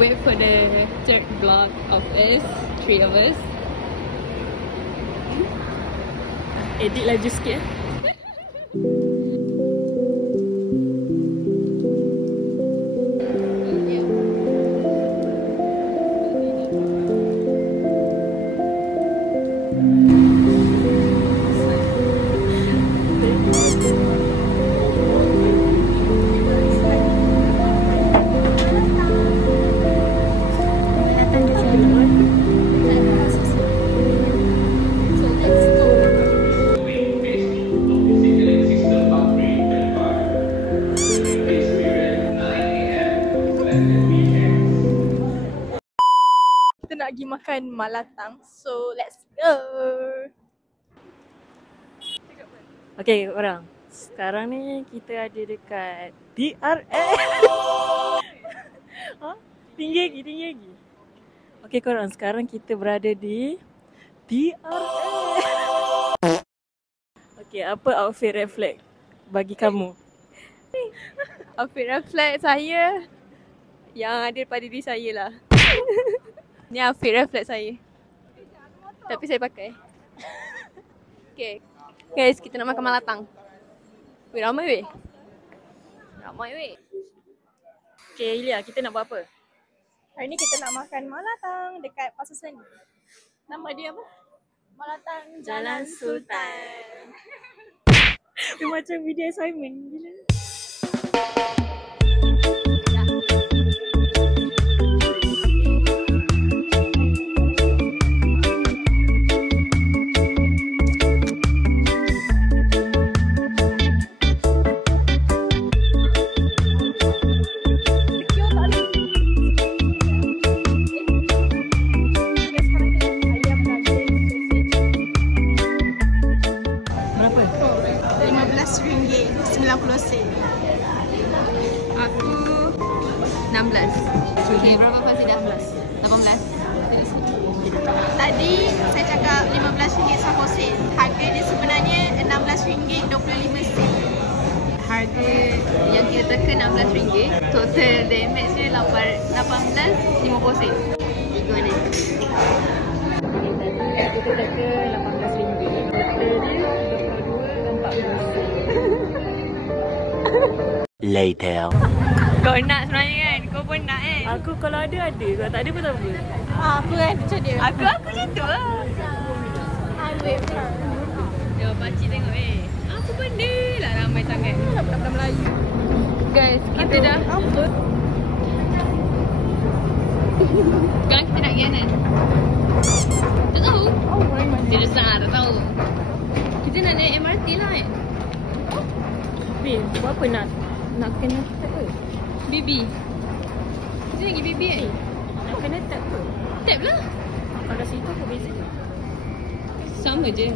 wait for the third vlog of us, 3 of us. Edit laju sikit. Kita nak pergi makan malatang. So let's go. Okay korang, sekarang ni kita ada dekat DRA. Ha? Tinggi lagi. Okay korang, sekarang kita berada di DRA. Okay, apa outfit reflect bagi kamu? Outfit reflect saya yang ada pada diri saya lah. Ni outfit reflect saya. Tapi saya pakai. Okay. Guys, kita nak makan malatang. Weh, ramai weh. Ramai weh. Okay Ilya, kita nak buat apa? Hari ni kita nak makan malatang dekat Pasar Seni. Nama dia apa? Malatang Jalan Sultan. Dia macam video assignment gila. Aku 16. Okay, berapa pasti dah? 18. Tadi saya cakap RM15 satu sen. Harga dia sebenarnya RM16.25. Harga yang kita teka RM16. Total damage dia 18.50 sen. Ikut ni. Kita teka RM18. Later. Kau nak sebenarnya kan? Kau pun nak kan? Aku kalau ada. Kalau tak ada pun tak apa. Aku kan macam dia. Aku macam tu lah. Yo, pakcik tengok apa benda lah ramai sangat. Budak-budak Melayu. Guys, kita dah. Sekarang kita nak pergi mana? Tak tahu. Dia besar, tak tahu. Kita nak naik MRT lah kan? Bin, buat apa nak kena tap ke? BB. Kita nak pergi BB kan? Nak kena tap ke? Tap lah. Kalau situ apa beza? Sama je.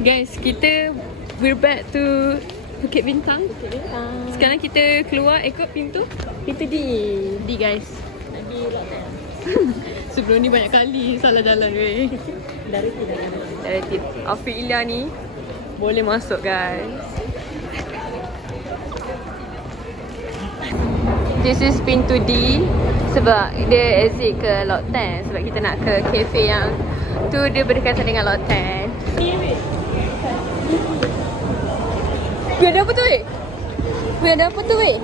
Guys, we're back to Bukit Bintang. Sekarang kita keluar ikut pintu D guys. Lagi lockdown. Sebelum ni banyak kali salah jalan weh. Dari outfit Ilya ni boleh masuk guys. This is pintu D sebab dia exit ke Lot 10 sebab kita nak ke cafe yang tu dia berdekatan dengan Lot 10. Weh, ada apa tu weh? Weh, ada apa tu weh?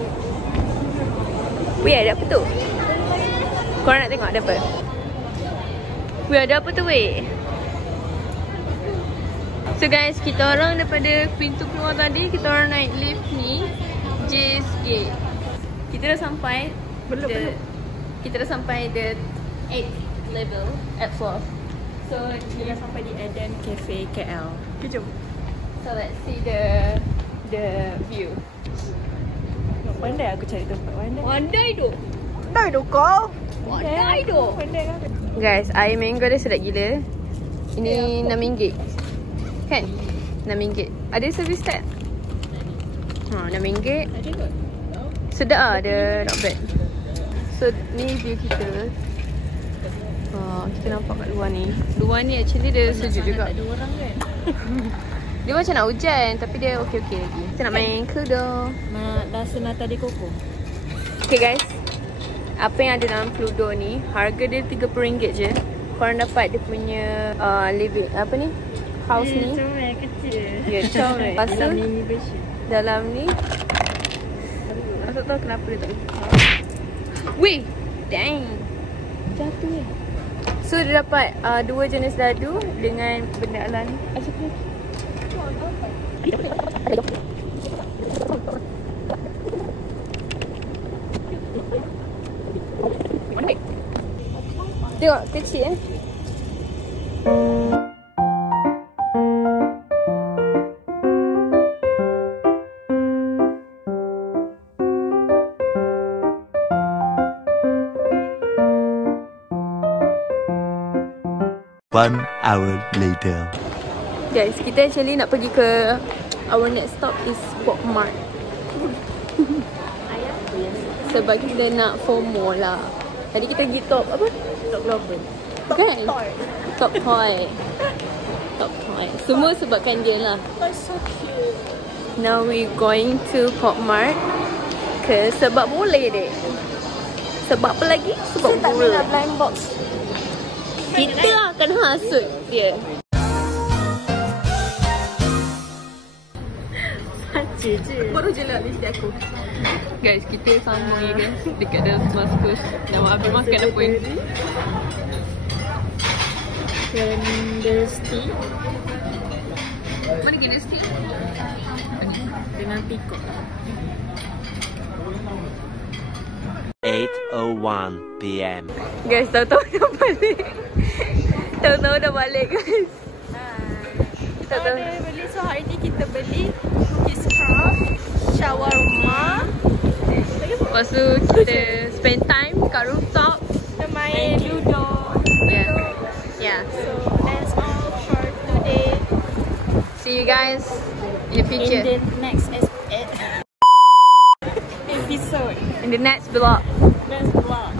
Weh, ada apa tu? Korang nak tengok ada apa? Weh, ada apa tu weh? So guys, kita orang daripada pintu keluar tadi, kita orang naik lift ni J's Gate. Kita dah sampai kita dah sampai the 8th level at 4th. So kita dah sampai di Eden Cafe KL. Okay, jom. So let's see the view. Pandai aku cari tempat pandai. Pandai tu. Pandai tu kau. Pandai tu. Pandai kan? Guys, air mango dia sedap gila. Ini RM6. Kan? RM6. Ada service tak? RM6. Ada kot. Sedap lah, dia not bad. So ni view kita. Kita nampak kat luar ni. Luar ni actually dia sejuk juga. Tak ada orang kan? Dia macam nak hujan tapi dia okey-okey lagi. Kita nak main Cluedo. Nak rasa nata di koko. Okay guys, apa yang ada dalam Cluedo ni, harga dia RM30 je. Korang dapat dia punya living, apa ni? House ni. Comel kecil. Ya, comel. Lepas tu, Dalam mini version. dalam ni, aku tak tahu kenapa dia tak boleh buka. Weh, dang. Jatuh ya. So dia dapat 2 jenis dadu dengan benda alam ni. Asyik ni. Tengok kecil 1 hour later. Guys, kita actually nak pergi ke our next stop is Pop Mart. Sebab kita nak FOMO lah. Tadi kita pergi top apa? Top global. Kan? Top toy. Top toy. Semua sebabkan dia lah. Oh, so cute. Now we going to Pop Mart. Sebab boleh dek. Sebab apa lagi? Sebab Tak boleh. nak blind box. Kita akan hasut dia. Saja je. Baru je lah list aku. Guys, kita sama ya guys. Dekat dalam Damascus. Dah habis makan dah pun. Candlestick Mana kena stick? dengan pikok. 8:01 PM. Guys, tahu-tahu dah balik. Tahu-tahu dah balik guys. Tahu-tahu. Ada beli, so hari ni kita beli cookies craft, shawarma. Lepas tu kita spend time kat rooftop. Kita main Ludo. Yeah. Yeah. So that's all for today. See you guys in the In future. the next episode. In the next vlog. Next vlog.